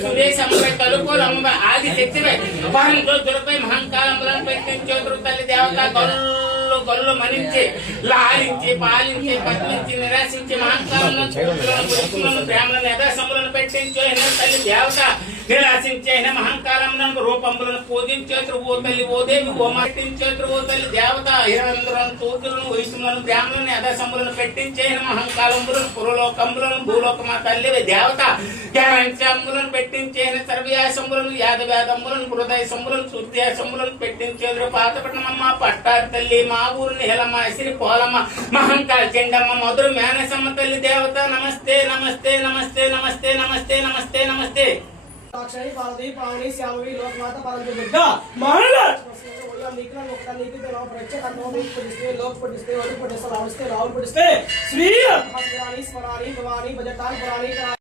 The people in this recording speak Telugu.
సురేశంపై కలుకోలమ్మ ఆది శక్తిపై అపహంతో దురపై మహంకాలంబులను పెట్టించేతురు తల్లి దేవత గొల్లు మనించి లాలించి పాలించి పట్టించి నిరాశించి మహంకాలను ప్రేమలను యథాసములను పెట్టించే తల్లి దేవత నిరాశించే మహంకాలములను రూపములను పూజించేతురు ఓ తల్లి ఓ దేవి ఓ మట్టించేతురు ఓ తల్లి దేవత ఇరవందులను తూతులను వయసులను ప్రేమలను యథాసములను పెట్టించే మహంకాలంబులను పురలోకంబులను భూలోకమా తల్లి దేవత జ్ఞానంశములను పెట్టించే సర్వయాసములను యాదవేదములను హృదయ సములను శుద్ధ్యాసములను పెట్టించేందుకు పాతపట్నమ్మ పట్టారు తల్లి మా ఊరు నిహలమ్మ శ్రీ పోలమ్మ మహంకాళ చెండమ్మ మధుర మేనసమ్మ తల్లి దేవత నమస్తే నమస్తే నమస్తే నమస్తే నమస్తే నమస్తే నమస్తే अक्षय पार्वती पावनी श्यामवी लोकमाता परंतु दुर्गा महाराज ओयम निकला लोकता नीति पे नाम रक्षा करनो में पढ़िस्ते लोक पढ़िस्ते वरु पढ़िस्ते रावस्ते राहुल पढ़िस्ते श्री भगवानी स्मरानी भवानी बजटान पुरानी